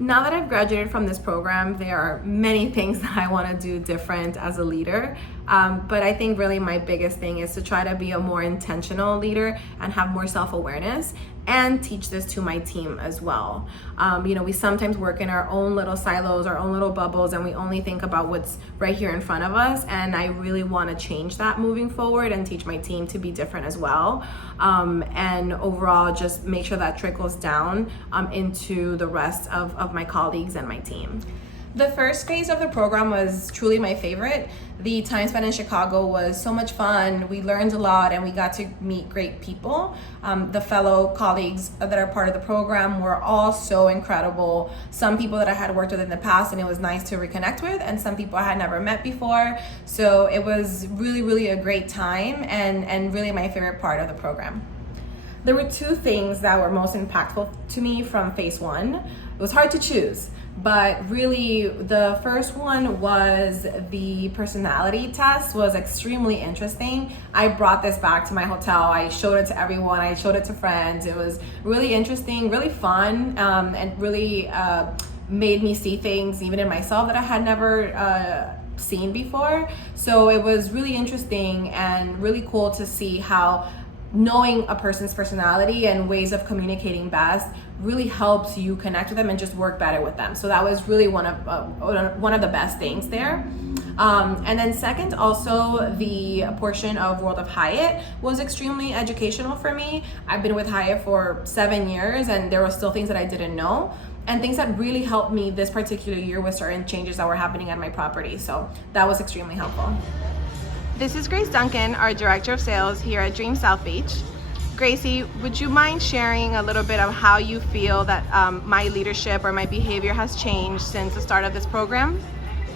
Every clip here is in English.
Now that I've graduated from this program, there are many things that I want to do different as a leader. But I think really my biggest thing is to try to be a more intentional leader and have more self-awareness and teach this to my team as well. We sometimes work in our own little silos, our own little bubbles, and we only think about what's right here in front of us. And I really want to change that moving forward and teach my team to be different as well. And overall, just make sure that trickles down into the rest of my colleagues and my team. The first phase of the program was truly my favorite. The time spent in Chicago was so much fun. We learned a lot and we got to meet great people. The fellow colleagues that are part of the program were all so incredible. Some people that I had worked with in the past and it was nice to reconnect with, and some people I had never met before. So it was really, really a great time and really my favorite part of the program. There were two things that were most impactful to me from phase one. It was hard to choose, but really the first one was the personality test. Was extremely interesting. I brought this back to my hotel. I showed it to everyone. I showed it to friends. It was really interesting, really fun, and really made me see things even in myself that I had never seen before. So it was really interesting and really cool to see how knowing a person's personality and ways of communicating best really helps you connect with them and just work better with them. So that was really one of the best things there. And then second, also the portion of World of Hyatt was extremely educational for me. I've been with Hyatt for 7 years and there were still things that I didn't know, and things that really helped me this particular year with certain changes that were happening at my property. So that was extremely helpful. This is Grace Duncan, our Director of Sales here at Dream South Beach. Gracie, would you mind sharing a little bit of how you feel that my leadership or my behavior has changed since the start of this program?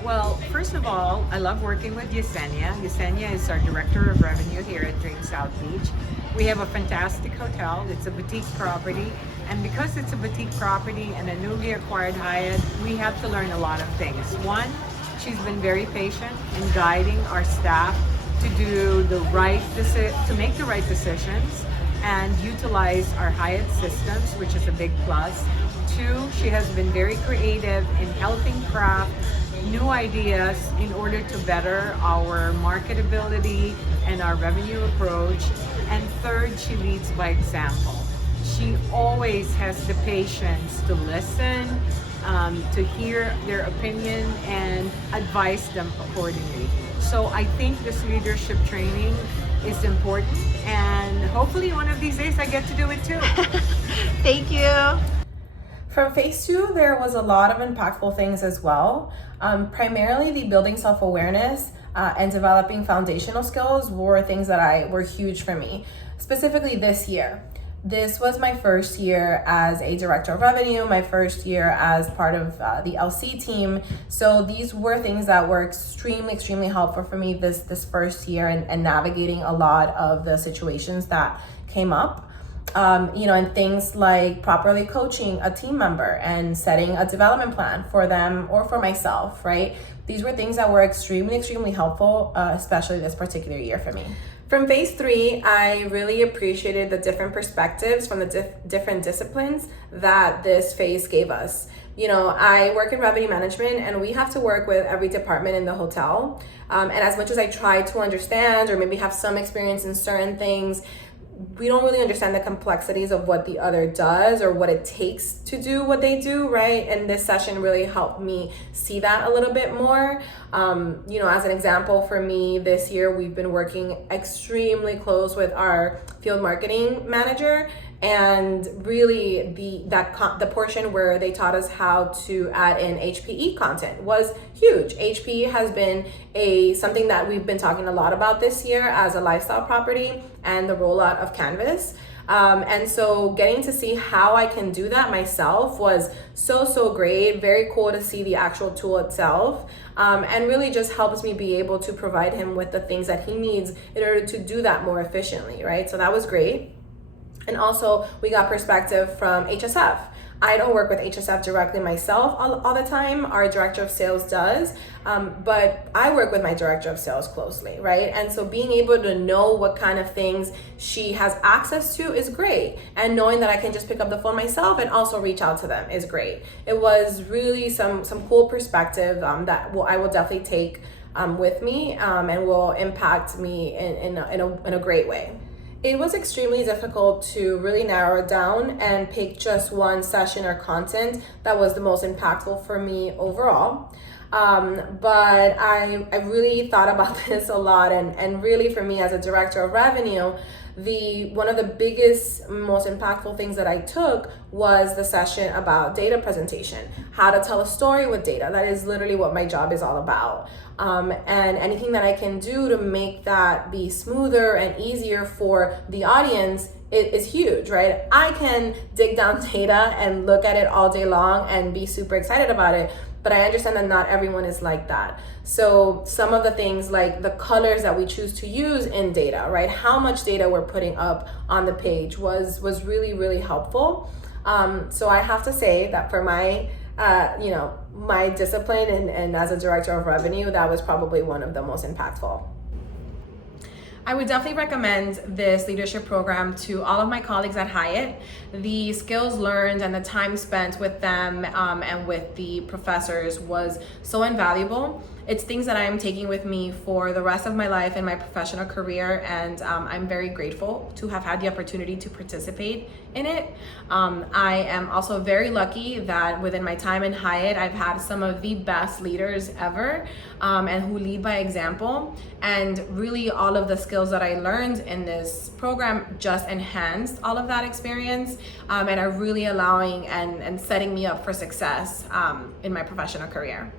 Well, first of all, I love working with Yesenia. Yesenia is our Director of Revenue here at Dream South Beach. We have a fantastic hotel. It's a boutique property. And because it's a boutique property and a newly acquired Hyatt, we have to learn a lot of things. One, she's been very patient in guiding our staff to do the to make the right decisions and utilize our Hyatt systems, which is a big plus. Two, she has been very creative in helping craft new ideas in order to better our marketability and our revenue approach. And third, she leads by example. She always has the patience to listen, to hear their opinion and advise them accordingly. So I think this leadership training is important, and hopefully one of these days I get to do it too. Thank you. From phase two, there was a lot of impactful things as well. Primarily the building self-awareness and developing foundational skills were things that were huge for me, specifically this year. This was my first year as a Director of Revenue, my first year as part of the LC team. So these were things that were extremely helpful for me this first year and navigating a lot of the situations that came up. And things like properly coaching a team member and setting a development plan for them or for myself, right? These were things that were extremely helpful, especially this particular year for me. From phase three, I really appreciated the different perspectives from the different disciplines that this phase gave us. I work in revenue management and we have to work with every department in the hotel. And as much as I try to understand or maybe have some experience in certain things, we don't really understand the complexities of what the other does or what it takes to do what they do, right? And this session really helped me see that a little bit more. As an example, for me this year, we've been working extremely close with our field marketing manager, and really the portion where they taught us how to add in HPE content was huge. HPE has been something that we've been talking a lot about this year as a lifestyle property and the rollout of Canvas. And so getting to see how I can do that myself was so great. Very cool to see the actual tool itself, and really just helps me be able to provide him with the things that he needs in order to do that more efficiently, right? So that was great. And also we got perspective from HSF. I don't work with HSF directly myself all the time. Our director of sales does, but I work with my director of sales closely, right? And so being able to know what kind of things she has access to is great. And knowing that I can just pick up the phone myself and also reach out to them is great. It was really some cool perspective that I will definitely take with me and will impact me in a great way. It was extremely difficult to really narrow it down and pick just one session or content that was the most impactful for me overall. But I really thought about this a lot, and really for me as a director of revenue, one of the biggest, most impactful things that I took was the session about data presentation, how to tell a story with data. That is literally what my job is all about. And anything that I can do to make that be smoother and easier for the audience is huge, right? I can dig down data and look at it all day long and be super excited about it, but I understand that not everyone is like that. So some of the things like the colors that we choose to use in data, right? How much data we're putting up on the page was really, really helpful. So I have to say that for my my discipline and as a director of revenue, that was probably one of the most impactful. I would definitely recommend this leadership program to all of my colleagues at Hyatt. The skills learned and the time spent with them and with the professors was so invaluable. It's things that I am taking with me for the rest of my life in my professional career, and I'm very grateful to have had the opportunity to participate in it. I am also very lucky that within my time in Hyatt, I've had some of the best leaders ever and who lead by example. And really all of the skills that I learned in this program just enhanced all of that experience and are really allowing and setting me up for success in my professional career.